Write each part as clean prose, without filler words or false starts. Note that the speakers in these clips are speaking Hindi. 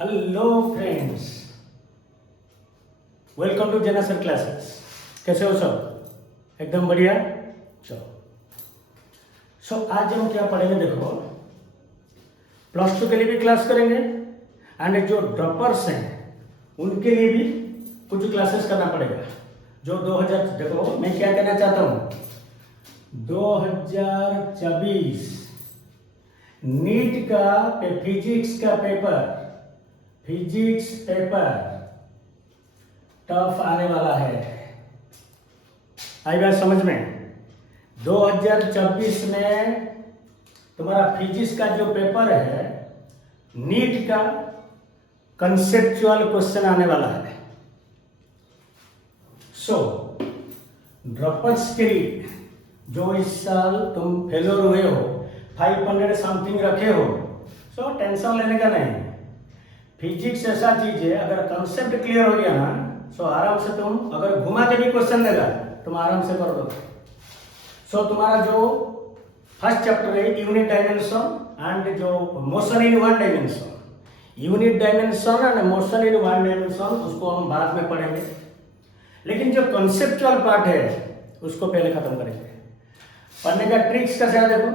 Hello friends, welcome to Jena sir classes. कैसे हो सब? एकदम बढ़िया। चलो आज हम क्या पढ़ेंगे देखो, प्लस 2 के लिए भी क्लास करेंगे एंड जो ड्रॉपर्स हैं उनके लिए भी कुछ क्लासेस करना पड़ेगा। जो 2000 देखो मैं क्या कहना चाहता हूँ, 2024 नीट का फिजिक्स पेपर टफ आने वाला है। आई बात समझ में? 2024 में तुम्हारा फिजिक्स का जो पेपर है, नीट का कंसेप्चुअल क्वेश्चन आने वाला है। सो ड्रॉपर्स के लिए जो इस साल तुम फेलोर हुए हो, 500 समथिंग रखे हो, सो टेंशन लेने का नहीं। फिजिक्स ऐसा चीज है, अगर कंसेप्ट क्लियर हो गया ना, सो आराम से तुम अगर घुमा के भी क्वेश्चन देगा तुम आराम से कर दो। सो तुम्हारा जो फर्स्ट चैप्टर है यूनिट डायमेंशन एंड जो motion in one dimension, unit dimension and motion in one dimension, उसको हम बाद में पढ़ेंगे। लेकिन जो कंसेप्चुअल पार्ट है उसको पहले खत्म करेंगे। पढ़ने का ट्रिक्स कैसे है देखो,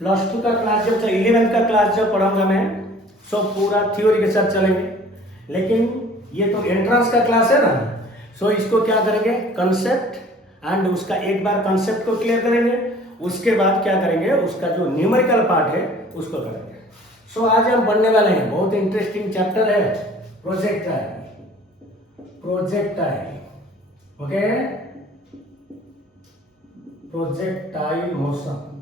प्लस 2 का क्लास जब 11th का क्लास जब पढ़ाऊंगा मैं, सो पूरा थ्योरी के साथ चलेंगे। लेकिन ये तो एंट्रेंस का क्लास है ना, सो इसको क्या करेंगे, कंसेप्ट एंड उसका एक बार कंसेप्ट को क्लियर करेंगे, उसके बाद क्या करेंगे, उसका जो न्यूमेरिकल पार्ट है उसको करेंगे। सो आज हम पढ़ने वाले हैं, बहुत इंटरेस्टिंग चैप्टर है, प्रोजेक्टाइल। Okay, projectile motion.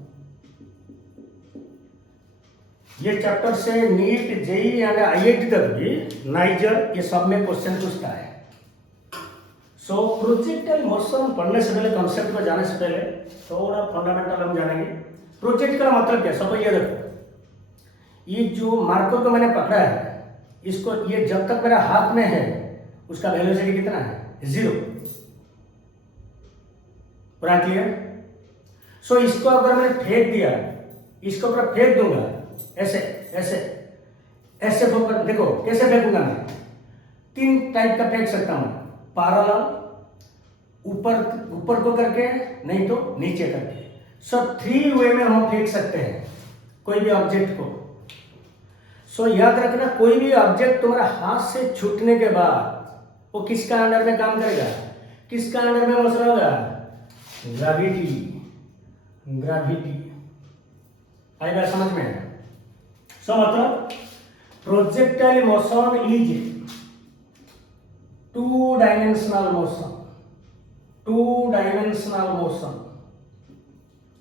ये चैप्टर से नीट, जेई एंड आईआईटी तक भी, नाइजर, ये सब में क्वेश्चन पूछता है। सो प्रोजेक्टाइल मोशन पढ़ने से पहले, कंसेप्ट में जाने से पहले थोड़ा फंडामेंटल हम जानेंगे। प्रोजेक्ट का मतलब क्या? सब ये देखो, ये जो मार्कर को मैंने पकड़ा है, इसको ये जब तक मेरा हाथ में है उसका वेलोसिटी कितना है? 0। पूरा क्लियर? सो इसको अगर मैंने फेंक दिया, इसको अगर फेंक दूंगा ऐसे ऐसे ऐसे, देखो कैसे फेंकूंगा मैं, 3 टाइप का फेंक सकता हूं। पैरेलल, ऊपर को करके, नहीं तो नीचे करके। सो 3 वे में हम फेंक सकते हैं कोई भी ऑब्जेक्ट को। सो याद रखना, कोई भी ऑब्जेक्ट तुम्हारा हाथ से छूटने के बाद वो किसका अंडर में काम करेगा, किसका अंडर में मोशन होगा? ग्रेविटी। आई बात समझ में? सो मतलब projectile motion is 2 dimensional motion.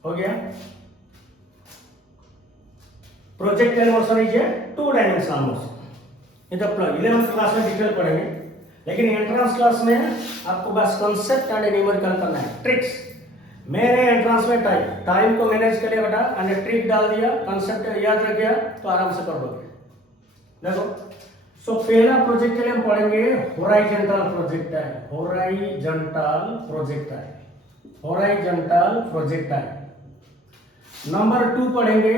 हो गया? Projectile motion is 2 dimensional motion. ये तो 11th क्लास में डिटेल पढ़ेंगे, लेकिन एंट्रेंस क्लास में आपको बस कंसेप्ट एंड न्यूमेरिकल करना है। ट्रिक्स मैंने एंट्रेंस में टाइम को मैनेज कर लिया बेटा, एंड ट्रिक डाल दिया, कंसेप्ट याद रख गया तो आराम से कर दोगे। देखो, सो पहला प्रोजेक्टाइल हम पढ़ेंगे होराइजॉन्टल प्रोजेक्टाइल। नंबर 2 पढ़ेंगे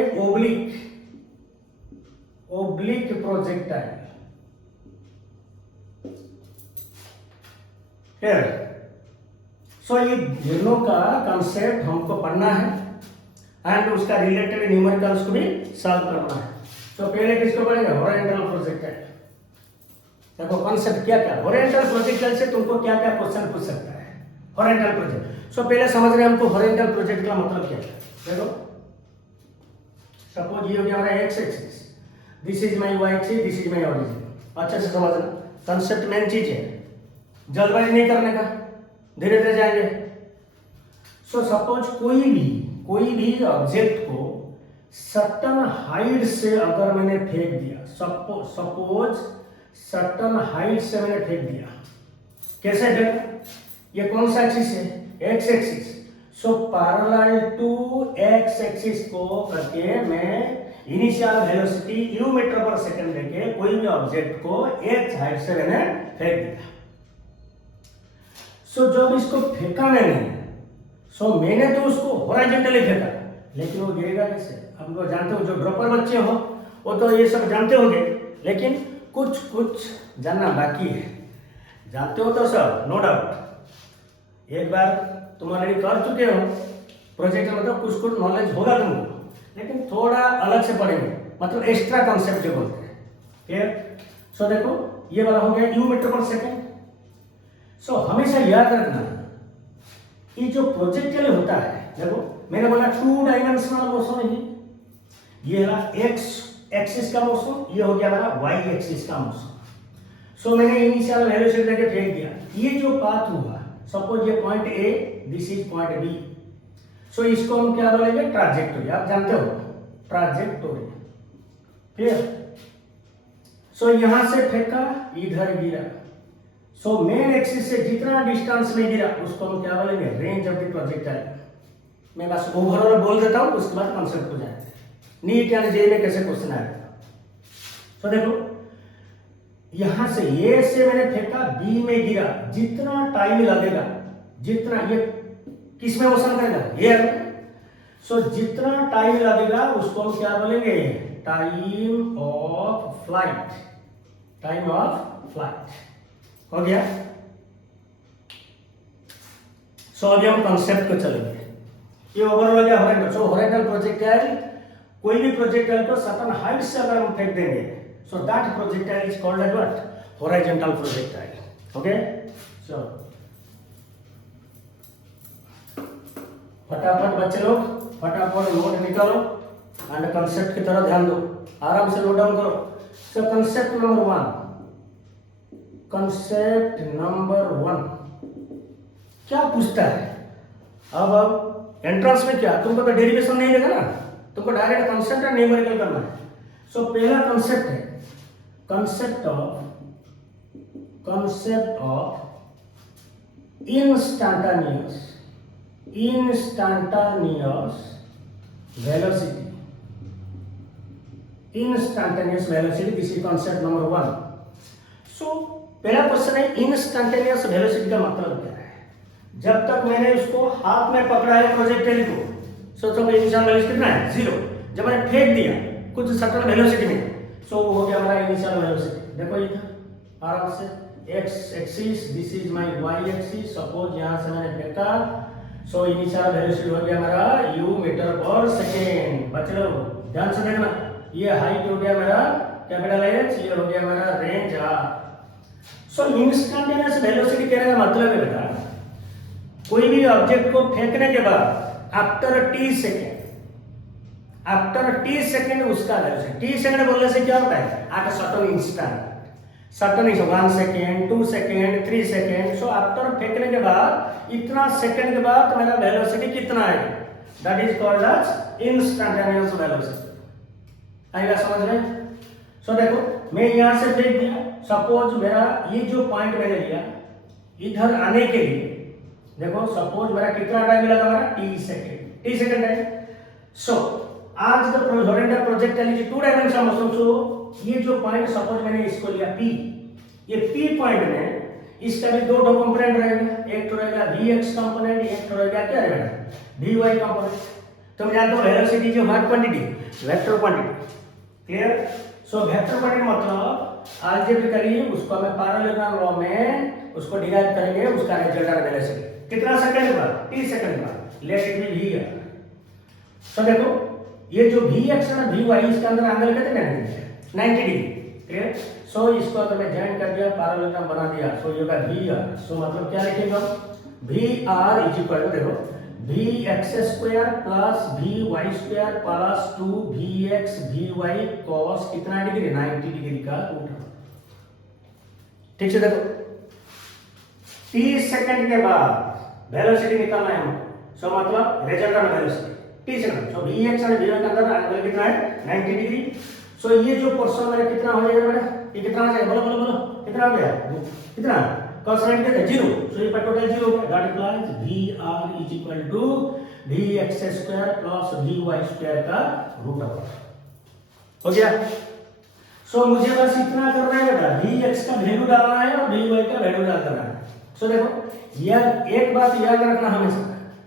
ओब्लिक प्रोजेक्टाइल। सो ये दोनों का कंसेप्ट हमको पढ़ना है एंड उसका रिलेटेड न्यूमेरिकल्स को भी सॉल्व करना है। तो पहले किसको पढ़ेंगे? Horizontal projectile. देखो कंसेप्ट क्या क्या, हॉरिजॉन्टल प्रोजेक्टाइल से तुमको क्या क्या क्वेश्चन पूछ सकता है हॉरिजॉन्टल प्रोजेक्ट। सो पहले समझ रहे हैं हमको हॉरिजॉन्टल प्रोजेक्ट का मतलब क्या है। देखो सपोज ये हो गया हमारा x axis, this is my y axis, this is my origin. अच्छे से समझना, कंसेप्ट मेन चीज है, जल्दबाजी नहीं करने का, धीरे धीरे जाएंगे। सो सपोज कोई भी ऑब्जेक्ट को सर्टन हाइट से अगर मैंने फेंक दिया, सपोज सर्टन हाइट से मैंने फेंक दिया, कैसे फेंका? ये कौन सा एक्सिस है? X axis. So parallel to x axis को करके मैं इनिशियल वेलोसिटी u मीटर पर सेकंड लेके कोई भी ऑब्जेक्ट को x हाइट से मैंने फेंक दिया। सो जब इसको फेंका मैंने तो उसको हॉरिजॉन्टली फेंका, लेकिन वो गिरेगा कैसे? आप लोग जानते हो, जो ड्रॉपर बच्चे हो वो तो ये सब जानते होंगे लेकिन कुछ कुछ जानना बाकी है। जानते हो तो सब, नो डाउट। एक बार तुम ऑलरेडी कर चुके हो प्रोजेक्ट में, मतलब कुछ कुछ नॉलेज होगा तुमको, लेकिन थोड़ा अलग से पढ़ेंगे, मतलब एक्स्ट्रा कॉन्सेप्ट जो बोलते हैं। क्लियर? सो देखो ये वाला हो गया यू मीटर पर सेकेंड। सो हमेशा याद रखना ये जो प्रोजेक्टाइल होता है, देखो मैंने बोला 2 डायमेंशनल मोशन है, ये है एक्स एक्सिस का मोशन, ये हो गया हमारा वाई एक्सिस का मोशन। सो मैंने इनिशियल वेलोसिटी लेके फेंक दिया, ये जो पाथ हुआ, सपोज ये point A, this is point B. So इसको हम क्या बोलेंगे? ट्राजेक्टोरी। आप जानते हो ट्राजेक्टोरी। क्लियर? सो यहां से फेंका, इधर गिरा। सो मेन एक्सिस से जितना डिस्टेंस में गिरा उसको हम क्या बोलेंगे? Range of the projectile. मैं बस ओवरऑल बोल देता हूं, उसके बाद कॉन्सेप्ट हो जाए। नीट यानी जे में कैसे क्वेश्चन आएगा। सो देखो यहां से ए से मैंने फेंका, बी में गिरा, जितना टाइम लगेगा, जितना ये किस में मोशन करेगा? एयर। सो जितना टाइम लगेगा उसको हम क्या बोलेंगे? Time of flight. Time of flight हो गया। सो अभी हम कॉन्सेप्ट को चलेंगे। ये ओवरऑल हो गया हॉरिजॉन्टल। सो हॉरिजॉन्टल प्रोजेक्टाइल, कोई भी प्रोजेक्टाइल को सर्टेन हाइट से अगर हम फेंक देंगे, so that projectile is called as what? Horizontal projectile. Okay, so फटाफट बच्चे लोग फटाफट नोट निकालो एंड कंसेप्ट की तरफ ध्यान दो, आराम से नोट डाउन करो। सो कंसेप्ट नंबर 1, कंसेप्ट नंबर 1 क्या पूछता है? अब एंट्रेंस में क्या तुमको तो डेरिवेशन नहीं देगा ना, तुमको डायरेक्ट कंसेप्ट और न्यूमेरिकल करना है। सो पहला कंसेप्ट है concept of instantaneous velocity. Instantaneous velocity, this is concept number 1। सो पहला क्वेश्चन है इंस्टैंटेनियस वेलोसिटी का मतलब क्या है? जब तक मैंने उसको हाथ में पकड़ा है प्रोजेक्टाइल को, सोचो इनिशियल वेलोसिटी कितना है? 0। जब मैंने फेंक दिया कुछ सर्टेन वेलोसिटी में, सो वो हो गया हमारा इनिशियल वेलोसिटी। देखो इधर आराम से x axis, this is my y axis. Suppose यहां से मैंने फेंका, सो इनिशियल वेलोसिटी हो गया हमारा u मीटर पर सेकेंड। बच्चे लोग ध्यान से देखना, ये हाइट हो गया मेरा कैपिटल एच, ये हो गया हमारा range r. So instantaneous velocity कहने का मतलब है बेटा, कोई भी ऑब्जेक्ट को फेंकने के बाद आफ्टर टी सेकेंड उसका वेलोसिटी। टी सेकेंड बोलने से क्या होता है? At certain instant, certain is 1 second, 2 second, 3 second. So after फेंकने के बाद इतना सेकेंड के बाद मेरा वेलोसिटी कितना है? That is called as instantaneous velocity. आएगा समझ में? सो देखो मैं यहां से फेंक दिया, सपोज मेरा ये जो पॉइंट मैंने लिया इधर आने के लिए, देखो सपोज मेरा कितना टाइम लगा? मेरा टी सेकेंड है। सो आज the horizontal projectile is 2 dimensional motion. So ये जो पॉइंट सपोज मैंने इसको लिया P, ये P पॉइंट में इसका भी 2 कंपोनेंट रहेगा, एक तो रहेगा Vx कंपोनेंट, एक तो रहेगा क्या रहेगा? Vy component. तुम जानते हो वेलोसिटी जो what quantity? Vector quantity. Clear? So vector quantity मतलब अलजेब्रिकली उसको हमें पैरेललोग्राम लॉ में उसको डिराइव करेंगे, उसका रिजल्टेंट वेलोसिटी कितना सेकंड बाद? टी सेकंड बाद। Late it B v। तो देखो ये जो Vx है ना, Vy, इसके अंदर एंगल कितने हैं? 90 डिग्री। क्लियर? सो इसको अगर मैं ज्वाइन कर दिया, पैरेललोग्राम बना दिया, सो ये होगा Vr। सो मतलब क्या लिखेंगे? Vr इज इक्वल टू, देखो Vx square plus Vy square plus 2Vx Vy cos कितना डिग्री? 90 डिग्री का रूट। ठीक से देखो 30 सेकंड के बाद वेलोसिटी निकालना है हमको। सो मतलब रिजल्टेंट वेलोसिटी 30 सेकंड। सो Vx और Vy के अंदर एंगल कितना है? 90 डिग्री। सो ये जो पोर्शन मेरा कितना हो जाएगा बेटा? ये कितना हो जाएगा? बोलो बोलो बोलो, कितना हो गया? कितना? cos 90 है 0। सो ये टोटल 0 हो गया। That implies Vr is equal to Vx square plus Vy square का रूट हो गया। सो मुझे बस इतना करना है बेटा, Vx का वैल्यू डालना है और Vy का वैल्यू डालना है। सो देखो यार एक बात याद रखना हमेशा,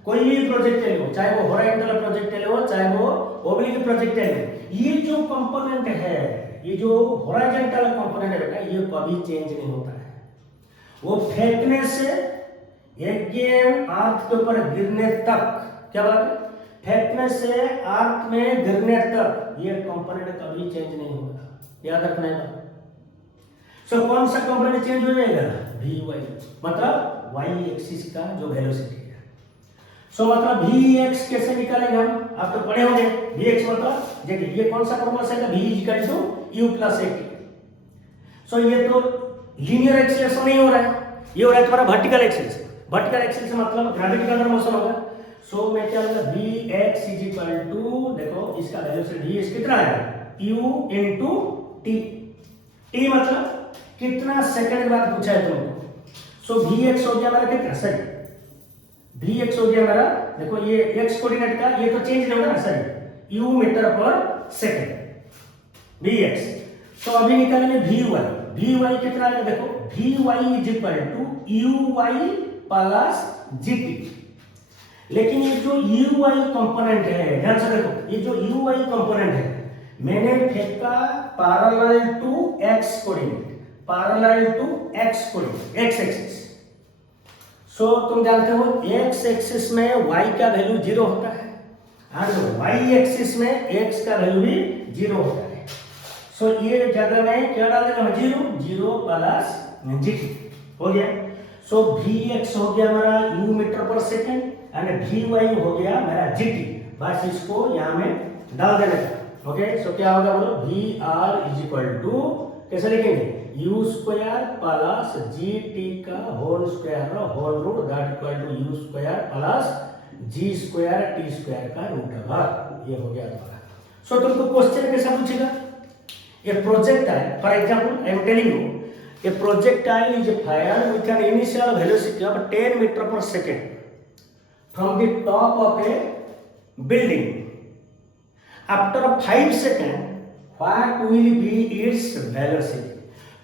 कोई भी प्रोजेक्टाइल हो, चाहे वो हॉरिजॉन्टल प्रोजेक्टाइल हो, चाहे वो ओब्लिक प्रोजेक्टाइल हो, ये जो कंपोनेंट है ये जो हॉरिजॉन्टल कंपोनेंट है बेटा, ये कभी चेंज नहीं होता है। वो फेंकने से एक गेंद अर्थ के ऊपर गिरने तक, क्या बात है, फेंकने से अर्थ में गिरने तक ये कंपोनेंट कभी चेंज नहीं होगा, याद रखना है। सो कौन सा कंपोनेंट चेंज हो जाएगा? वी वाई, मतलब वाई एक्सिस का जो वेलोसिटी है। सो मतलब वी एक्स कैसे निकालेंगे हम? आप तो पढ़े होंगे। वी एक्स मतलब देखिए ये कौन सा फॉर्मूला है, v equal to u plus a t. So ये तो लीनियर एक्सीलरेशन नहीं हो रहा है, ये हो रहा है तुम्हारा वर्टिकल एक्सीलरेशन। वर्टिकल एक्सीलरेशन मतलब ग्रेविटी का अंदर मोशन होगा। सो मैं क्या लूंगा, v x is equal to, देखो इसका वेलोसिटी वी एक्स कितना है, यू इनटू टी। टी मतलब कितना सेकंड बाद पूछा है तुमको। सो वी एक्स हो गया मेरा कितना, सही वी एक्स हो गया मेरा, देखो ये एक्स कोऑर्डिनेट का ये तो चेंज नहीं होगा ना, सही यू मीटर पर सेकंड वी एक्स। सो अभी निकालेंगे वी वाई। वी वाई कितना आएगा, देखो v y is equal to u y plus g t. लेकिन ये जो यू वाई कंपोनेंट है, ध्यान से देखो, ये जो यू वाई कंपोनेंट है मैंने फेंका parallel to x coordinate, parallel to x coordinate, x axis. So तुम जानते हो एक्स एक्सिस में वाई का वैल्यू 0 होता है और वाई एक्सिस में एक्स का वैल्यू भी 0 होता है। सो ये जगह में क्या डालेगा, 0 प्लस जी हो गया। सो वी एक्स हो गया मेरा यू मीटर पर सेकेंड एंड वी वाई हो गया मेरा जी टी। बस इसको यहाँ में डाल देने का। ओके, सो क्या होगा बोलो, v r is equal to कैसे लिखेंगे, u square plus g t का whole square whole root that equal to u square plus g square t square का रूट ओवर। ये हो गया तुम्हारा। सो तुमको क्वेश्चन कैसा पूछेगा, ये projectile, for example I am telling you, a projectile is fired with an initial velocity of 10 meter per second from the top of a building. After 5 seconds, what will be its velocity?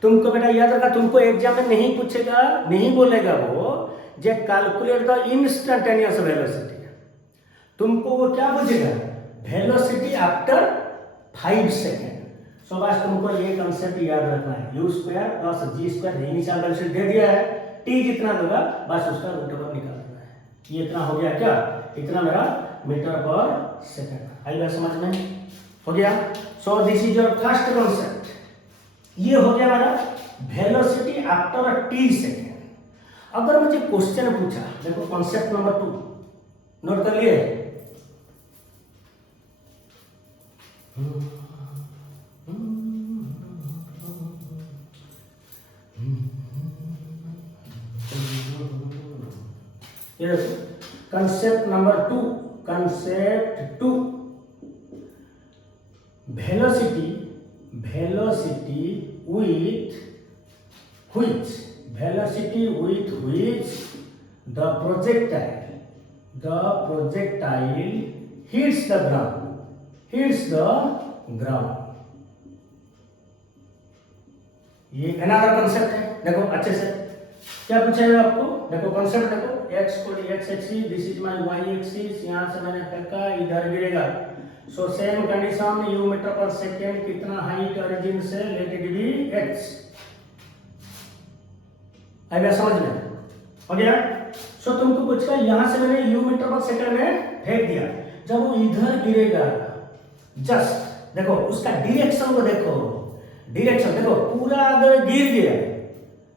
तुमको बेटा याद रखना, तुमको एग्जाम में नहीं पूछेगा, नहीं बोलेगा वो जे कैलकुलेट द इंस्टेंटेनियस वेलोसिटी। तुमको वो क्या पूछेगा, वेलोसिटी आफ्टर 5 सेकेंड। सो बस तुमको ये कंसेप्ट याद रखना है, u square plus g square initial velocity दे दिया है, टी जितना होगा बस उसका रूट ओवर निकाल देना है। ये इतना हो गया, क्या इतना मेरा मीटर पर सेकंड। आई बात समझ में हो गया। So this is your first concept. ये हो गया मेरा वेलोसिटी आफ्टर टी सेकंड। अगर मुझे क्वेश्चन पूछा, देखो कॉन्सेप्ट नंबर 2 नोट कर लिए, concept number 2, concept 2, velocity with which the projectile hits the ground। ये अनदर कंसेप्ट है। देखो अच्छे से क्या पूछा है आपको, देखो कॉन्सेप्ट देखो, x को x axis, this is my y axis, यहां से मैंने फेंका इधर गिरेगा। So same condition, u metre पर सेकेंड, कितना हाइट ओरिजिन से, लेट इट बी x। आई बात समझ में हो गया। सो तुमको पूछा यहां से मैंने यू मीटर पर सेकेंड में फेंक दिया, जब वो इधर गिरेगा जस्ट देखो उसका डायरेक्शन को देखो, डायरेक्शन देखो पूरा अगर गिर गया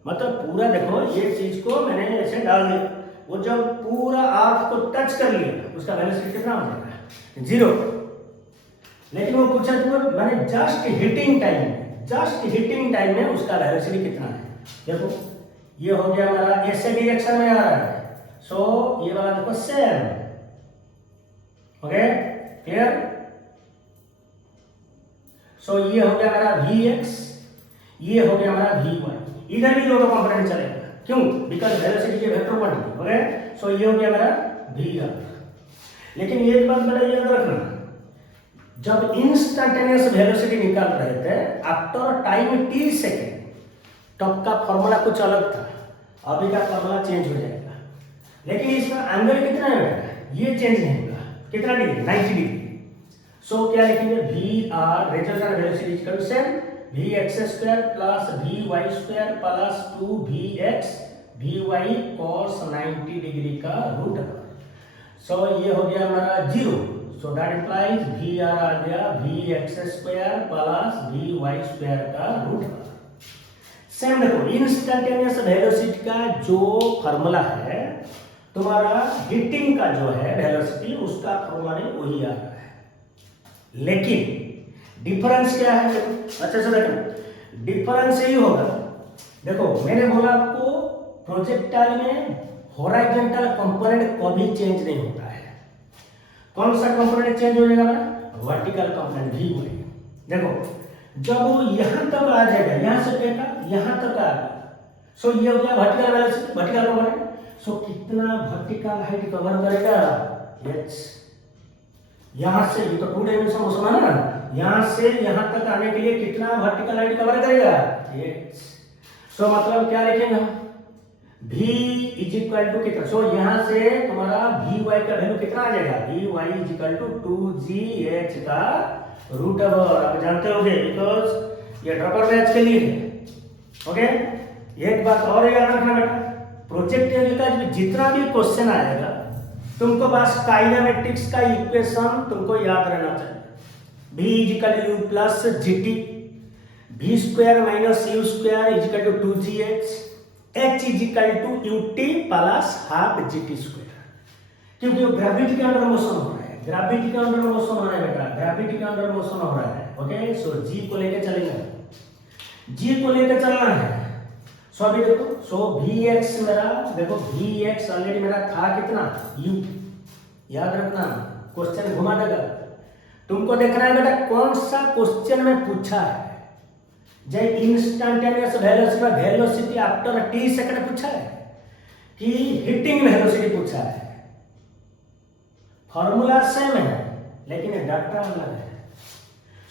मतलब पूरा, देखो ये चीज को मैंने ऐसे डाल दिया, वो जब पूरा अर्थ को टच कर लिया उसका वेलोसिटी कितना हो जाएगा, 0। लेकिन वो पूछा तुम्हें मैंने जस्ट हिटिंग टाइम में उसका वेलोसिटी कितना है। देखो ये हो गया मेरा ऐसे डायरेक्शन में आ रहा है, सो ये वाला देखो सेम। Okay clear. सो ये हो गया मेरा Vx, ये हो गया मेरा Vy। इधर भी दोनों कंपोनेंट चलेगा, क्यों, बिकॉज वेलोसिटी के वेक्टर क्वांटिटी। ओके सो ये हो गया मेरा Vr। लेकिन एक बात बड़ा याद रखना, जब इंस्टेंटेनियस वेलोसिटी निकाल रहे थे आफ्टर टाइम t सेकेंड, तब का फॉर्मूला कुछ अलग था, अभी का फॉर्मूला चेंज हो जाएगा। लेकिन इसका एंगल कितना है, ये चेंज नहीं होगा, कितना डिग्री, 90 डिग्री। सो क्या लिखेंगे, v r resultant velocity is equal to same v x square plus v y square plus 2 v x v y cos 90 degree का रूट। सो ये हो गया हमारा 0, so that implies v r आ गया v x square plus v y square का रूट। सेम देखो इंस्टैंटेनियस वेलोसिटी का जो फार्मूला है तुम्हारा हीटिंग का जो है वेलोसिटी उसका फार्मूला नहीं वही आ रहा है, लेकिन डिफरेंस क्या है अच्छे से देखो, डिफरेंस यही होगा। देखो मैंने बोला आपको प्रोजेक्टाइल में हॉरिजॉन्टल कंपोनेंट कभी चेंज नहीं होता है। कौन सा कंपोनेंट चेंज हो जाएगा मेरा, वर्टिकल कंपोनेंट वी वाई। देखो जब वो यहां तक आ जाएगा, यहां से फेंका यहां तक आ गया, सो ये हो गया वर्टिकल वेलोसिटी, वर्टिकल कंपोनेंट। सो कितना वर्टिकल हाइट कवर करेगा, h। यहां से ये तो 2 डायमेंशन मोशन है ना, यहां से यहां तक आने के लिए कितना वर्टिकल हाइट कवर करेगा, h। सो मतलब क्या लिखेंगे हम, v इज इक्वल टू कितना, सो यहां से तुम्हारा vy का वैल्यू कितना आ जाएगा, vy is equal to 2gh का रूट ओवर। आप जानते होंगे बिकॉज ये ड्रॉपर बैच के लिए है। ओके, एक बात और याद रखना बेटा, प्रोजेक्टाइल का जितना भी क्वेश्चन आएगा तुमको बस काइनेमेटिक्स का इक्वेशन तुमको याद रहना चाहिए। v is equal to u plus gt, v square minus u square is equal to 2gh, h is equal to ut plus half gt square, क्योंकि वो ग्रेविटी के अंडर मोशन हो रहा है, ग्रेविटी के अंडर मोशन हो रहा है बेटा, ग्रेविटी के अंडर मोशन हो रहा है। ओके, सो g को लेके चलेंगे, g को लेके चलना है। सो अभी देखो, सो vx मेरा देखो vx ऑलरेडी मेरा था कितना u, याद रखना क्वेश्चन घुमा देगा। तुमको देखना है बेटा कौन सा क्वेश्चन में पूछा है, जब instantaneous velocity after t second पूछा है कि हीटिंग वेलोसिटी पूछा है। फॉर्मूला सेम है लेकिन डाटा अलग है।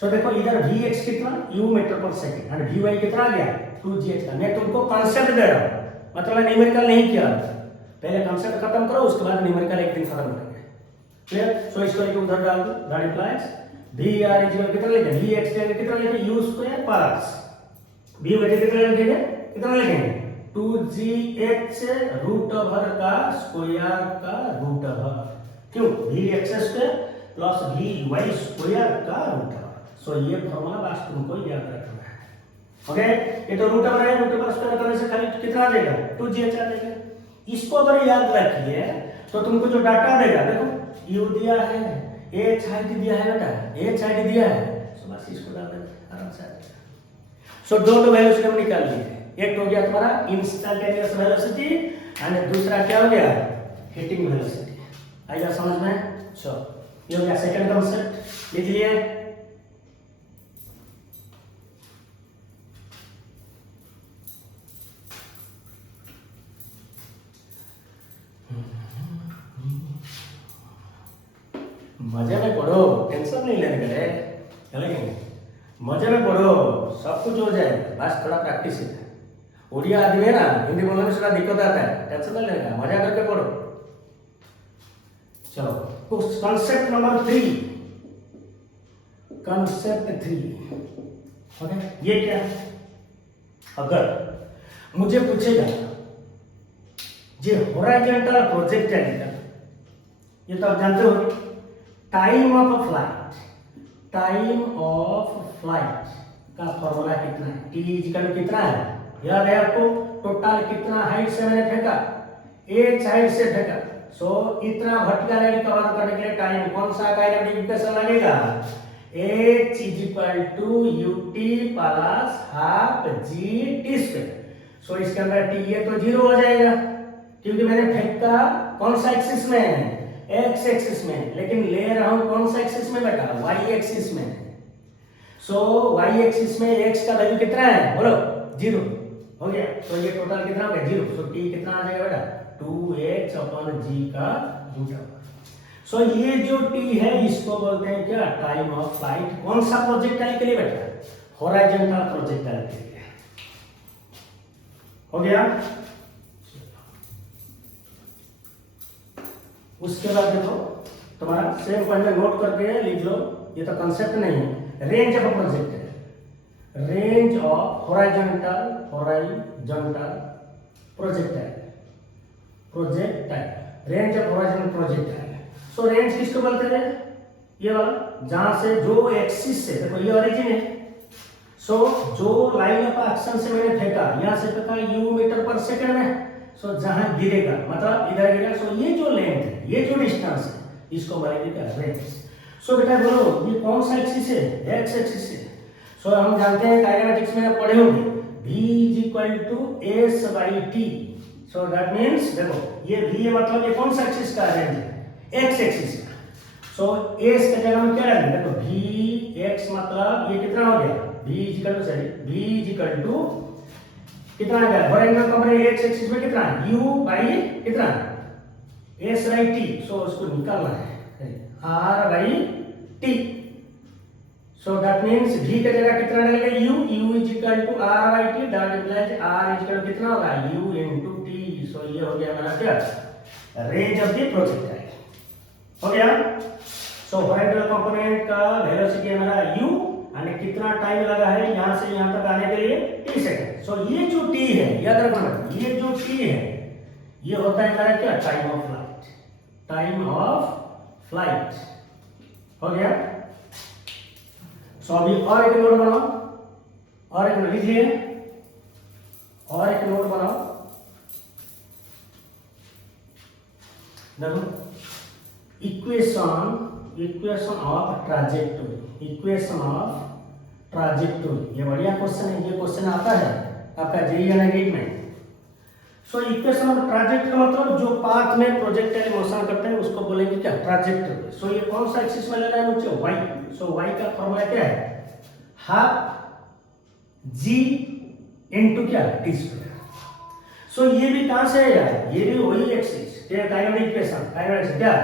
सो देखो इधर vx कितना u मीटर पर सेकंड और vy कितना आ गया 2gh का। मैं तुमको कांसेप्ट दे रहा हूं, मतलब न्यूमेरिकल नहीं किया, पहले कांसेप्ट खत्म करो उसके बाद न्यूमेरिकल एक दिन खत्म करेंगे। क्लियर, सो इसको लेके उधर डाल दो, that implies vr is equal कितना लिखेंगे, vx के कितना लिखेंगे u square plus v value कितना लिखेंगे, कितना लिखेंगे 2gh रूट ओवर का स्क्वायर का रूट ओवर, क्यों vx square plus vy square का रूट ओवर। सो ये फॉर्मूला बस तुमको याद रखना है। ओके, ये तो रूट ओवर है, रूट ओवर स्क्वायर करने से खाली कितना आ जाएगा 2gh आ जाएगा। इसको अगर याद रखिए तो तुमको जो डाटा देगा, देखो u दिया है, h हाइट दिया है बेटा, h हाइट दिया है, सो बस इसको डाल देना आराम से। सो दो वैल्यूज हम निकाल लिए, एक हो गया तुम्हारा इंस्टैंटेनियस वेलोसिटी एंड दूसरा क्या हो गया हीटिंग वेलोसिटी। आएगा समझ में। सो ये हो गया सेकंड कांसेप्ट, लिख लिए। मजे में पढ़ो, टेंशन नहीं लेने के लिए, चलेंगे मजे में पढ़ो, सब कुछ हो जाए, बस थोड़ा प्रैक्टिस है। उड़िया आदमी है ना, हिंदी बोलने में थोड़ा दिक्कत आता है, टेंशन नहीं लेने का, मजा करके पढ़ो। चलो कॉन्सेप्ट नंबर 3, कॉन्सेप्ट 3। ओके, ये क्या, अगर मुझे पूछेगा जे हॉरिजॉन्टल प्रोजेक्टाइल का, ये तो आप जानते हो time of flight, time of flight का फॉर्मूला कितना है, t इक्वल कितना है, याद है आपको, टोटल कितना हाइट से मैंने फेंका, h हाइट से फेंका, सो इतना वर्टिकल हाइट कवर करने के लिए टाइम कौन सा काइनेटिक इक्वेशन लगेगा, h is equal to ut plus half gt square. So इसके अंदर t ये तो 0 हो जाएगा क्योंकि मैंने फेंका कौन सा एक्सिस में, x एक्सिस में, लेकिन ले रहा हूं कौन सा एक्सिस में बेटा, y एक्सिस में। सो y एक्सिस में x का वैल्यू कितना है बोलो 0 हो गया, तो ये टोटल कितना हो गया 0। सो t कितना आ जाएगा बेटा 2h अपॉन g का रूट ओवर। सो ये जो t है इसको बोलते हैं क्या, टाइम ऑफ फ्लाइट। कौन सा प्रोजेक्टाइल के लिए बेटा, हॉरिजॉन्टल प्रोजेक्टाइल के लिए। हो गया, उसके बाद देखो तुम्हारा सेम पॉइंट में नोट करके लिख लो, ये तो कंसेप्ट नहीं है। रेंज ऑफ प्रोजेक्ट है, range of horizontal projectile, range of horizontal projectile. So range किसको बोलते हैं? ये वाला जहां से जो एक्सिस से, देखो ये ओरिजिन है, सो जो लाइन ऑफ एक्शन से मैंने फेंका, यहां से फेंका u मीटर पर सेकंड में, सो जहां गिरेगा मतलब इधर गिरेगा, सो ये जो लेंथ है, ये जो डिस्टेंस है, इसको बोलेंगे क्या? रेंज। सो बेटा बोलो ये कौन सा एक्सिस है? एक्स एक्सिस है। सो हम जानते हैं काइनेमेटिक्स में आप पढ़े होंगे v is equal to s by t। So that means देखो ये v है, मतलब ये कौन सा एक्सिस का रेंज है? एक्स एक्सिस का। सो s के जगह में क्या डालेंगे? देखो v x मतलब ये कितना हो गया? v is equal to कितना आ गया? हॉरिजॉन्टल कंपोनेंट x एक्सिस में कितना है? u by कितना? s by t। सो उसको निकालना है r by t। So that means v के जगह कितना डालेंगे? u is equal to r by t, that implies r is equal to कितना होगा? u into t। सो ये हो गया हमारा क्या? रेंज ऑफ द प्रोजेक्टाइल हो गया। सो हॉरिजॉन्टल कंपोनेंट का वेलोसिटी है हमारा u, और कितना टाइम लगा है यहां से यहां तक आने के लिए? t second. सो ये जो t है, याद रखना, ये जो t है ये होता है हमारा क्या? Time of flight, time of flight हो गया। सो अभी और एक नोट बनाओ, और एक लिखिए, और एक नोट बनाओ। देखो इक्वेशन ऑफ ट्राजेक्टोरी, ये बढ़िया क्वेश्चन है, ये क्वेश्चन आता है आपका जेईई नीट में। सो इक्वेशन ऑफ ट्राजेक्टोरी मतलब जो पाथ में प्रोजेक्टाइल मोशन करते हैं उसको बोलेंगे क्या? ट्राजेक्टोरी। सो ये कौन सा एक्सिस में लगा है मुझे? y। सो y का फॉर्मूला क्या है? हाफ g इनटू क्या? t square. सो ये भी कहां से है यार? ये भी वही एक्सिस, ये काइनेमेटिक इक्वेशन, काइनेमेटिक्स क्या?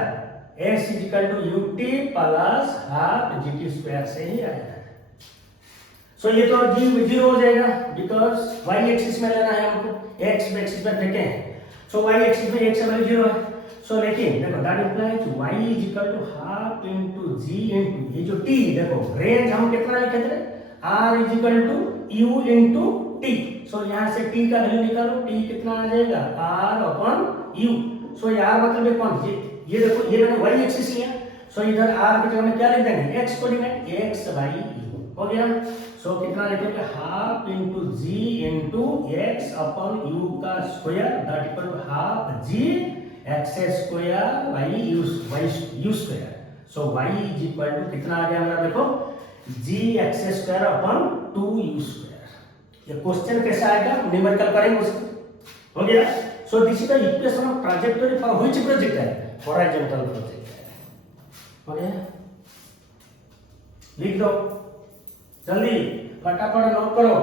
s is equal to ut plus half gt square से ही आया है। सो ये तो जीरो हो जाएगा, बिकॉज y एक्सिस में लेना है हमको, x एक्सिस में फेंके हैं। सो y एक्सिस में x से वैल्यू 0 है। सो लेकिन देखो that implies y is equal to half into g into ये जो t, देखो रेंज हम कितना लिखे थे? r is equal to u into t। सो यहां से t का वैल्यू निकालो, t कितना आ जाएगा? r upon u। सो यार मतलब ये कौन? ये देखो ये मैंने y एक्सिस लिया, सो इधर r की जगह में क्या लिख देंगे? x coordinate, x by u हो गया। सो कितना लिखेंगे? Half into g into x upon u का square, that equal to half g x square by u square. So y is equal to कितना आ गया हमारा? देखो g x square upon 2u square. ये क्वेश्चन कैसा आएगा? न्यूमेरिकल करेंगे उसको, हो गया। So this is the equation of trajectory for which project है? हॉरिजॉन्टल प्रोजेक्ट है, हो गया। लिख दो जल्दी, फटाफट नोट करो।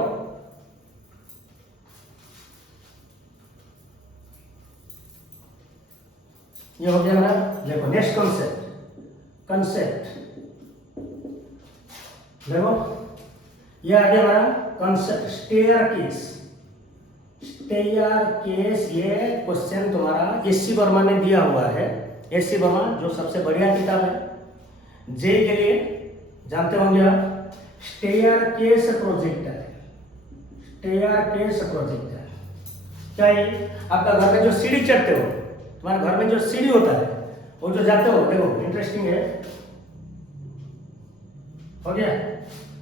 ये हो गया हमारा। देखो नेक्स्ट कंसेप्ट देखो, ये आ गया हमारा कंसेप्ट स्टेयरकेस। ये क्वेश्चन तुम्हारा एससी वर्मा ने दिया हुआ है। एससी वर्मा जो सबसे बढ़िया किताब है जे के लिए, जानते होंगे आप। स्टेयरकेस प्रोजेक्ट है, क्या है? आपका घर में जो सीढ़ी चढ़ते हो, तुम्हारे घर में जो सीढ़ी होता है वो जो जाते हो, देखो इंटरेस्टिंग है, हो गया।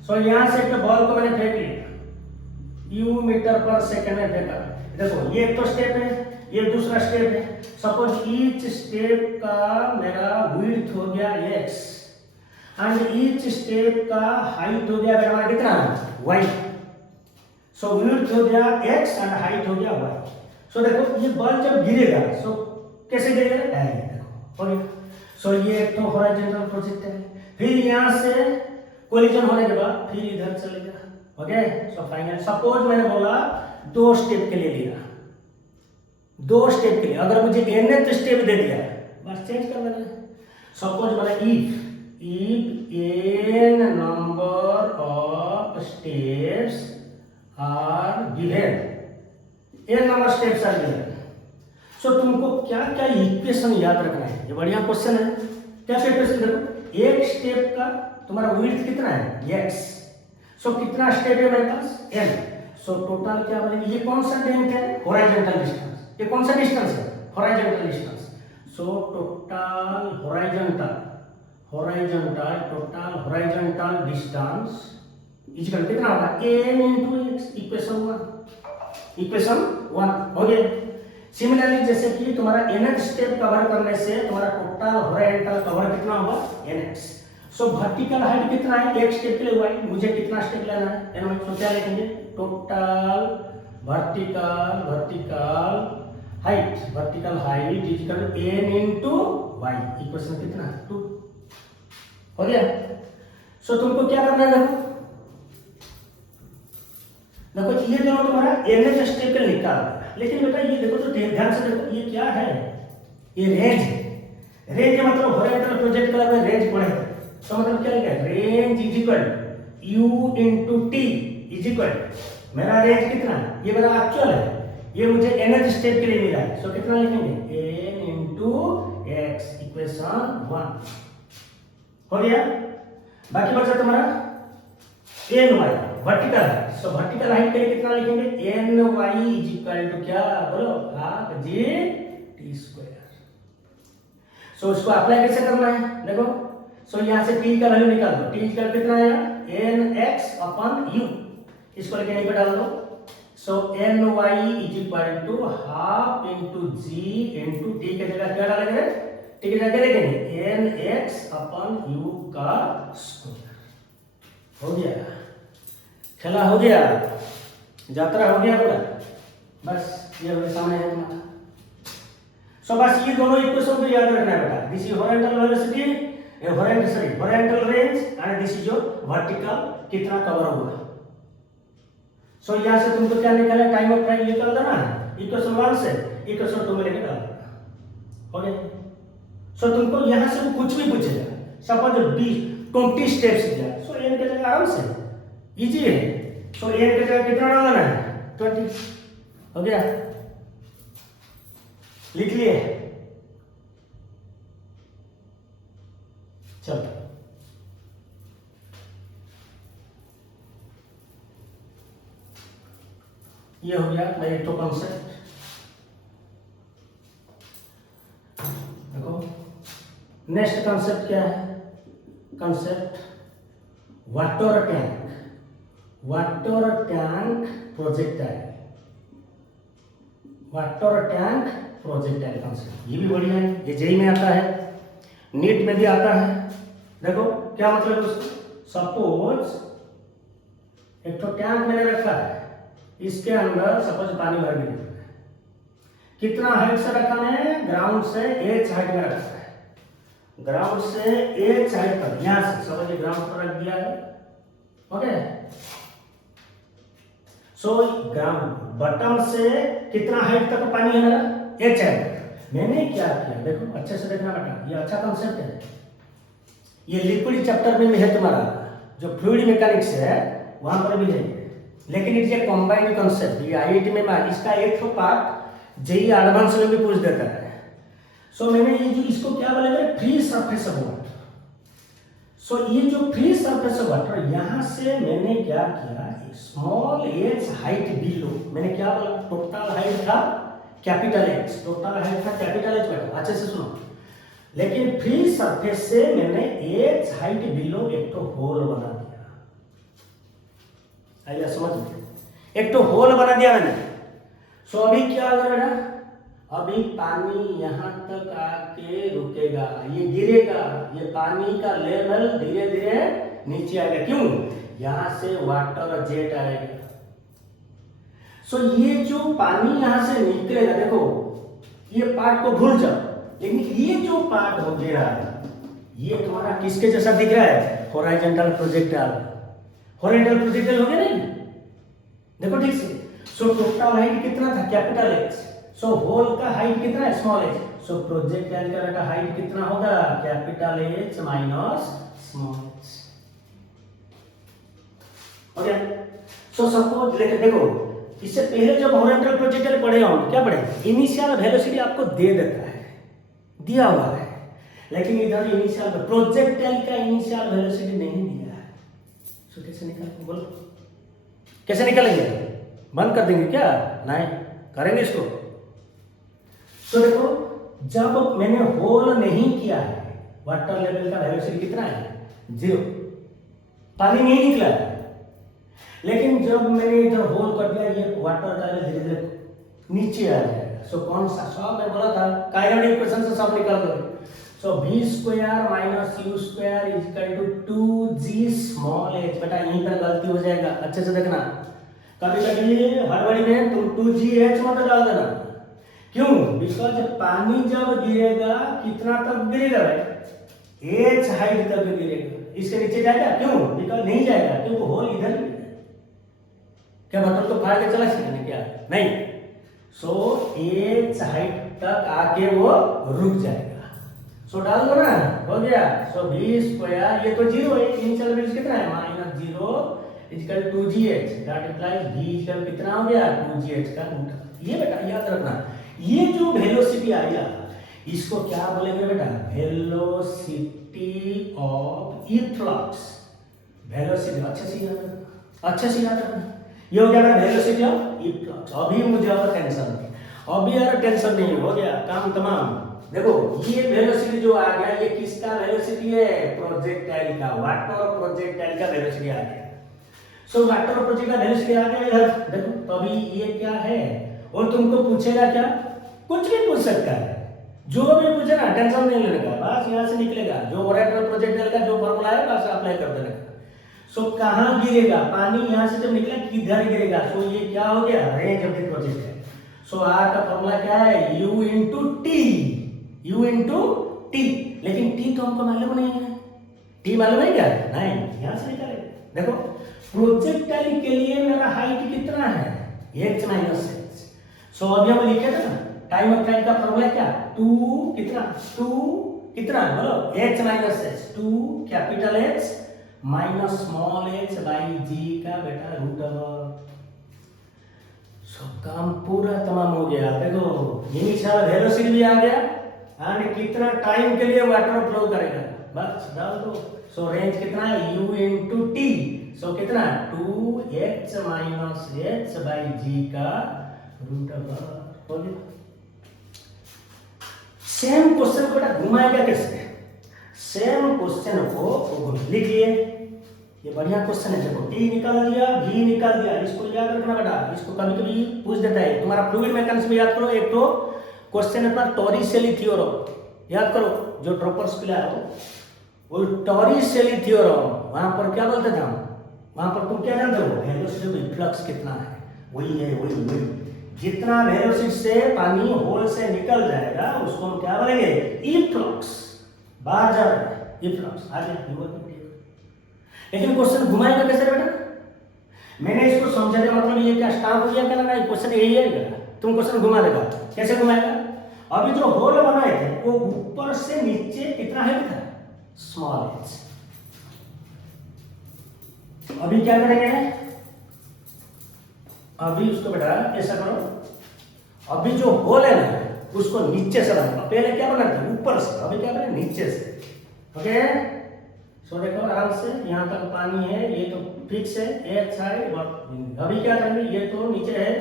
सो यहां से एक बॉल को मैंने फेंक लिया, u मीटर पर सेकंड में फेंका। देखो ये एक तो स्टेप है, ये दूसरा स्टेप है। सपोज ईच स्टेप का मेरा विड्थ हो गया x एंड ईच स्टेप का हाइट हो गया मेरा कितना? y। सो विड्थ हो गया x एंड हाइट हो गया y। सो देखो ये बॉल जब गिरेगा, सो कैसे गिरेगा? देखो हो गया। सो ये एक तो हॉरिजॉन्टल प्रोजेक्ट है, फिर यहां से कोलिजन होने के बाद फिर इधर चलेगा, ओके। सो फाइनल सपोज मैंने बोला 2 स्टेप के लिए लिया, 2 स्टेप के लिए, अगर मुझे nth स्टेप दे दिया बस चेंज कर देना है। सपोज बोला if n number of steps are given, n number steps are given. So तुमको क्या क्या इक्वेशन याद रखना है? ये बढ़िया क्वेश्चन है, क्या इक्वेशन देखो, एक स्टेप का तुम्हारा विड्थ कितना है x, सो कितना स्टेप है मेरे पास n, सो टोटल क्या बनेगा, ये कौन सा लेंथ है हॉरिजॉन्टल डिस्टेंस, ये कौन सा डिस्टेंस है horizontal distance, so total horizontal distance equal कितना होगा n into x, इक्वेशन 1 हो गया। सिमिलरली जैसे कि तुम्हारा nth स्टेप कवर करने से तुम्हारा टोटल हॉरिजॉन्टल कवर कितना होगा nx, सो वर्टिकल हाइट कितना है एक स्टेप के लिए हुआ है, मुझे कितना स्टेप लेना है n, तो क्या लिखेंगे total vertical height equal to n into y, equation कितना 2 हो गया। सो तुमको क्या करना है देखो ये दोनों तुम्हारा nth स्टेप के लिए निकाल, लेकिन बेटा ये देखो तो ध्यान से देखो ये क्या है, ये रेंज है, रेंज का मतलब हॉरिजॉन्टल प्रोजेक्ट का अगर रेंज पढ़े तो मतलब क्या लिखा है, range is equal u into t is equal, मेरा रेंज कितना है, ये मेरा एक्चुअल है, ये मुझे nth स्टेप के लिए मिला है, सो कितना लिखेंगे n into x, इक्वेशन 1 हो गया। बाकी बचा तुम्हारा ny वर्टिकल है, सो वर्टिकल हाइट के लिए कितना लिखेंगे ny इज इक्वल टू क्या बोलो हाफ जी टी स्क्वायर। सो इसको अप्लाई कैसे करना है देखो, सो यहां से t का वैल्यू निकाल दो, t इक्वल कितना आएगा nx अपॉन u, इसको लेके यहीं पे डाल दो, so ny is equal to half into g into t के जगह क्या डालेंगे, t की जगह लिखेंगे nx अपॉन u का स्क्वायर, हो गया खेला हो गया, यात्रा हो गया पूरा, बस ये हमारे सामने है तुम्हारा। सो बस ये दोनों इक्वेशन को याद रखना है बेटा, this is horizontal velocity, horizontal range and this is your vertical कितना कवर हुआ। सो यहां से तुमको क्या निकाला, टाइम ऑफ फ्लाइट निकाल देना है इक्वेशन 1 से इक्वेशन 2 में लेके डाल देना, हो गया। सो तुमको यहां से कुछ भी पूछेगा, सपोज 20 स्टेप्स दिया, सो n के जगह आराम से इजी है, सो n के जगह कितना डालना है 20, हो गया लिख लिए। चलो ये हो गया मेरे तो कॉन्सेप्ट। देखो नेक्स्ट कॉन्सेप्ट क्या है, concept water tank projectile, water tank projectile concept, ये भी बढ़िया है, ये जेई में आता है, नीट में भी आता है। देखो क्या मतलब उसको, सपोज एक तो टैंक मैंने रखा है, इसके अंदर सपोज पानी भर के कितना हाइट से रखा है, ग्राउंड से h हाइट में रखा है, ग्राउंड से h हाइट पर, यहां से सपोज ग्राउंड पर रख दिया है, ओके। सो ग्राउंड बटन से कितना हाइट तक पानी है मेरा h हाइट, मैंने क्या किया देखो अच्छे से देखना बेटा, ये अच्छा कॉन्सेप्ट है, ये लिक्विड चैप्टर में भी है तुम्हारा, जो फ्लूइड मैकेनिक्स है वहां पर भी है, लेकिन इट इज कंबाइंड कॉन्सेप्ट, ये आईआईटी में इसका एक तो पार्ट जेई एडवांस में भी पूछ देता है। सो मैंने ये जो इसको क्या बोलेगा फ्री सरफेस ऑफ वाटर, सो ये जो फ्री सरफेस ऑफ वाटर, यहां से मैंने क्या किया, स्मॉल h हाइट बिलो, मैंने क्या बोला टोटल हाइट था कैपिटल H, टोटल हाइट था कैपिटल H बेटा अच्छे से सुनो, लेकिन फ्री सरफेस से मैंने h हाइट बिलो एक तो होल बना दिया, आइए समझ में, एक तो होल बना दिया मैंने। सो अभी क्या होगा बेटा, अभी पानी यहां तक आके रुकेगा, ये गिरेगा, ये पानी का लेवल धीरे धीरे नीचे आएगा, क्यों, यहां से वाटर जेट आएगा। सो ये जो पानी यहां से निकलेगा, देखो ये पार्ट को भूल जाओ, लेकिन ये जो पार्ट हो गया ये तुम्हारा किसके जैसा दिख रहा है, हॉरिजॉन्टल प्रोजेक्टाइल, हॉरिजॉन्टल प्रोजेक्टाइल हो गया नहीं, देखो ठीक से। सो टोटल हाइट कितना था कैपिटल H, सो होल का हाइट कितना है स्मॉल h, सो प्रोजेक्टाइल का बेटा हाइट कितना होगा capital H minus small h, okay. So suppose देखो इससे पहले जब हॉरिजॉन्टल प्रोजेक्टाइल पढ़े हम क्या पढ़े, इनिशियल वेलोसिटी आपको दे देता है, दिया हुआ है, लेकिन इधर इनिशियल प्रोजेक्टाइल का इनिशियल वेलोसिटी नहीं दिया है, सो कैसे निकालेंगे बोलो, कैसे निकालेंगे? बंद कर देंगे क्या? नहीं करेंगे इसको। तो देखो जब मैंने होल नहीं किया है, वाटर लेवल का वेलोसिटी कितना है? 0, पानी नहीं निकला है। लेकिन जब मैंने इधर होल कर दिया, ये वाटर का धीरे धीरे नीचे आ जाएगा। सो कौन सा? सब मैं बोला था काइनेटिक इक्वेशन से सब निकाल दो। So v square minus u square is equal to 2g small h। बेटा यहीं पर गलती हो जाएगा, अच्छे से देखना। कभी कभी हड़बड़ी में तुम 2gh मत डाल देना। क्यों? बिकॉज पानी जब गिरेगा कितना तक गिरेगा? h हाइट तक गिरेगा, इसके नीचे जाएगा? क्यों? बिकॉज नहीं जाएगा, क्योंकि होल इधर ही है। क्या बटन तो फाड़ के चला सकते क्या? नहीं। सो h हाइट तक आके वो रुक जाएगा। सो डाल दो ना, हो गया। सो v स्क्वायर, ये तो 0 है, इनिशियल वैल्यू कितना है? -0 equal to 2gh, that implies v equal कितना हो गया? 2gh का रूट। ये बेटा याद रखना, ये जो वेलोसिटी आएगा इसको क्या बोलेंगे बेटा? Velocity of efflux. वेलोसिटी अच्छे से याद रखना, अच्छे से याद रखना। ये हो गया मेरा वेलोसिटी ऑफ इफ्लक्स। अभी मुझे और टेंशन नहीं, अभी यार टेंशन नहीं, हो गया काम तमाम। देखो ये वेलोसिटी जो आ गया, ये किसका वेलोसिटी है? प्रोजेक्टाइल का, वाटर प्रोजेक्टाइल का वेलोसिटी आ गया। सो वाटर प्रोजेक्टाइल का वेलोसिटी आ गया इधर। देखो तो अभी ये क्या है, और तुमको पूछेगा क्या? कुछ भी पूछ सकता है, जो भी पूछे ना टेंशन नहीं लेने का, बस यहाँ से निकलेगा जो वाटर प्रोजेक्टाइल का जो फॉर्मूला है बस अप्लाई कर देने का। सो कहाँ गिरेगा पानी? यहाँ से जब निकला किधर गिरेगा? सो ये क्या हो गया? Range of the projectile. So r का फॉर्मूला क्या है? u into t, u into t. लेकिन टी तो हमको मालूम नहीं है, टी मालूम है क्या? नहीं, यहाँ से निकाले। देखो प्रोजेक्टाइल के लिए मेरा हाइट कितना है? h minus h। सो अभी हम लिखे थे ना टाइम ऑफ फ्लाइट का फॉर्मूला क्या? 2 कितना? 2 कितना बोलो? h minus h, 2 capital H minus small h by g का बेटा रूट ओवर। सब काम पूरा तमाम हो गया। देखो इनिशियल वेलोसिटी भी आ गया एंड कितना टाइम के लिए वाटर फ्लो करेगा, बस डाल दो। सो रेंज कितना है? u into t. सो कितना? 2h minus h by g का रूट ओवर। हो गया। सेम क्वेश्चन को बेटा घुमाएगा कैसे? सेम क्वेश्चन को लिखिए, ये बढ़िया क्वेश्चन है। देखो टी निकाल दिया, v निकाल दिया, इसको याद रखना बेटा। इसको कभी कभी पूछ देता है तुम्हारा फ्लूइड मैकेनिक्स में। याद करो, एक तो क्वेश्चन है अपना टॉरिसेली थ्योरम, याद करो जो ड्रॉपर्स के लिए हो, वो टॉरिसेली थ्योरम। वहां पर क्या बोलते थे हम? वहां पर तुम क्या जानते हो? वेलोसिटी ऑफ इफ्लक्स कितना है? वही है, वही जितना वेलोसिटी से पानी होल से निकल जाएगा उसको हम क्या बोलेंगे? इफ्लक्स। बाहर जा रहा है इफ्लक्स, आ गया। लेकिन क्वेश्चन घुमाएगा कैसे बेटा? मैंने इसको समझाने मतलब ये क्या स्टाफ हो गया क्या? ना क्वेश्चन यही है, तुम क्वेश्चन घुमा देगा। कैसे घुमाएगा? अभी जो होल बनाए थे वो ऊपर से नीचे कितना है बेटा? Small h। अभी क्या करेंगे? अभी उसको बेटा ऐसा करो, अभी जो होल है ना उसको नीचे से बनाना। पहले क्या बनाते थे? ऊपर से, अभी क्या करें? नीचे से। ओके सो देखो आराम से, यहाँ तक पानी है, ये तो फिक्स है h हाइट। अभी क्या करेंगे? ये तो नीचे है,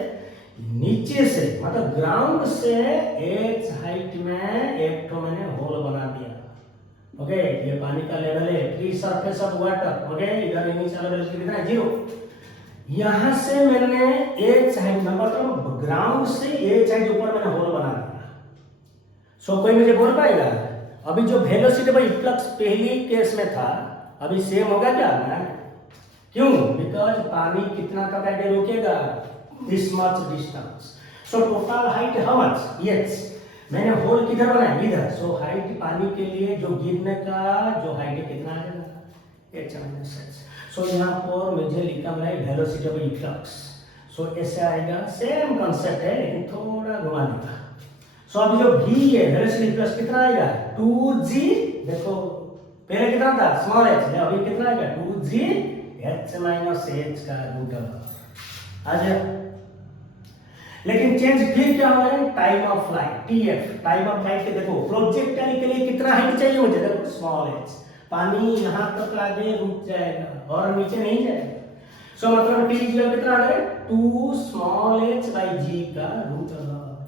नीचे से मतलब ग्राउंड से h हाइट में एक तो मैंने होल बना दिया। ओके ये पानी का लेवल है, free surface of water. Okay इधर इनिशियल वेलोसिटी कितना है? 0। यहां से मैंने h हाइट में मतलब ग्राउंड से h हाइट ऊपर मैंने होल बना दिया। सो कोई मुझे बोल पाएगा अभी जो वेलोसिटी बाय फ्लक्स पहली केस में था अभी सेम होगा क्या? ना, क्यों? बिकॉज पानी कितना तक आके रुकेगा? This much distance. So total height how much? h। मैंने होल किधर बनाया? इधर। सो हाइट पानी के लिए जो गिरने का जो हाइट है कितना आ जाएगा? h minus h। सो यहाँ पर मुझे लिखा है वेलोसिटी ऑफ इफ्लक्स। सो ऐसे आएगा, सेम कांसेप्ट है लेकिन थोड़ा घुमा देगा। सो अभी जो v है वेलोसिटी प्लस कितना आएगा? 2g। देखो पहले कितना था? स्मॉल h, अभी कितना आएगा? 2g h माइनस h का रूट ओवर। आ जाए। लेकिन चेंज फिर क्या हुआ है, time of flight, TF, time of flight के देखो प्रोजेक्टाइल के लिए कितना हाइट चाहिए मुझे, देखो स्मॉल एच, पानी यहाँ तक आगे रुक जाएगा और नीचे नहीं जाएगा। सो मतलब टी इक्वल कितना आ गया, 2 स्मॉल एच बाई जी का रूट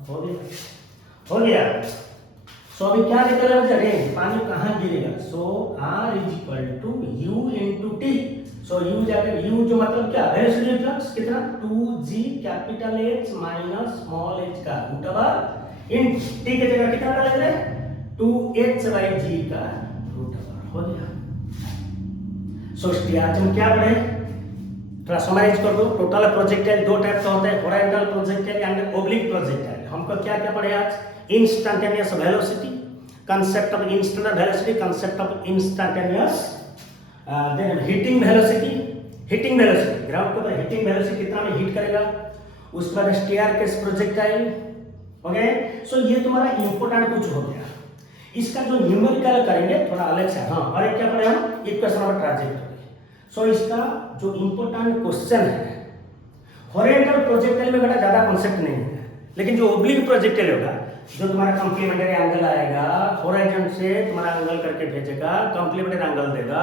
हो गया, हो गया। सो अभी क्या निकल रहा है, रेंज, पानी कहाँ गिरेगा, so r is equal to u into t. So u जाकर यू जो मतलब क्या, वेलोसिटी फ्लक्स कितना, 2g capital H minus small h का रूट ओवर इन टी के जगह कितना डाल रहे हैं, 2h बाई g का रूट ओवर, हो गया। सो आज हम क्या पढ़े, थोड़ा समराइज कर दो। टोटल प्रोजेक्टाइल दो टाइप का होता है, horizontal projectile and oblique projectile. हमको क्या क्या पढ़े आज, instantaneous velocity, concept of instant velocity, concept of instantaneous, then hitting velocity, hitting velocity, ground के ऊपर hitting velocity कितना में हिट करेगा, उसके बाद staircase projectile, ओके। सो ये तुम्हारा इंपोर्टेंट कुछ हो गया। इसका जो न्यूमेरिकल करेंगे थोड़ा अलग से, हाँ, और एक क्या पढ़े हम, इक्वेशन ऑफ ट्रैजेक्टरी। सो इसका जो इंपोर्टेंट क्वेश्चन है, हॉरिजॉन्टल प्रोजेक्टाइल में बेटा ज्यादा कॉन्सेप्ट नहीं है, लेकिन जो ओब्लिक प्रोजेक्टाइल होगा, जो तुम्हारा कॉम्प्लीमेंट्री एंगल आएगा, होराइजन से तुम्हारा एंगल करके भेजेगा, कॉम्प्लीमेंट्री एंगल देगा,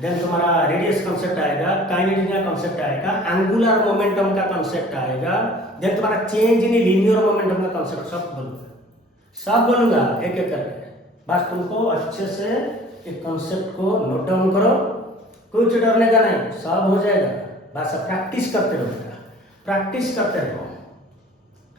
देन तुम्हारा रेडियस कांसेप्ट आएगा, काइनेटिक का कांसेप्ट आएगा, एंगुलर मोमेंटम का कांसेप्ट आएगा, देन तुम्हारा चेंज इन लीनियर मोमेंटम का कांसेप्ट, सब बोलूंगा एक एक करके। बस तुमको अच्छे से एक कांसेप्ट को नोट डाउन करो, कुछ डरने का नहीं, सब हो जाएगा, बस प्रैक्टिस करते रहो, प्रैक्टिस करते रहो,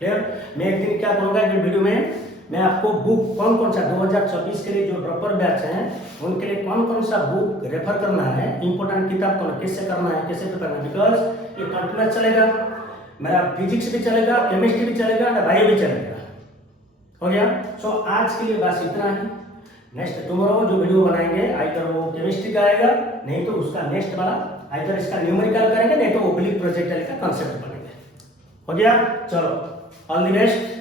क्लियर। मैं एक दिन क्या करूंगा, एक वीडियो में मैं आपको बुक कौन कौन सा 2026 के लिए जो ड्रॉपर बैच हैं उनके लिए कौन कौन सा बुक रेफर करना है, इंपोर्टेंट किताब कौन कैसे करना है, कैसे करना है, बिकॉज ये कंटिन्यूस चलेगा, मेरा फिजिक्स भी चलेगा, केमिस्ट्री भी चलेगा, बायो भी चलेगा, हो गया। सो आज के लिए बस इतना ही। नेक्स्ट टुमारो जो वीडियो बनाएंगे, आइदर वो केमिस्ट्री का आएगा, नहीं तो उसका नेक्स्ट वाला आइदर इसका न्यूमेरिकल करेंगे, नहीं तो ओब्लिक प्रोजेक्टाइल का कांसेप्ट बनेंगे, हो गया। चलो, ऑल द बेस्ट।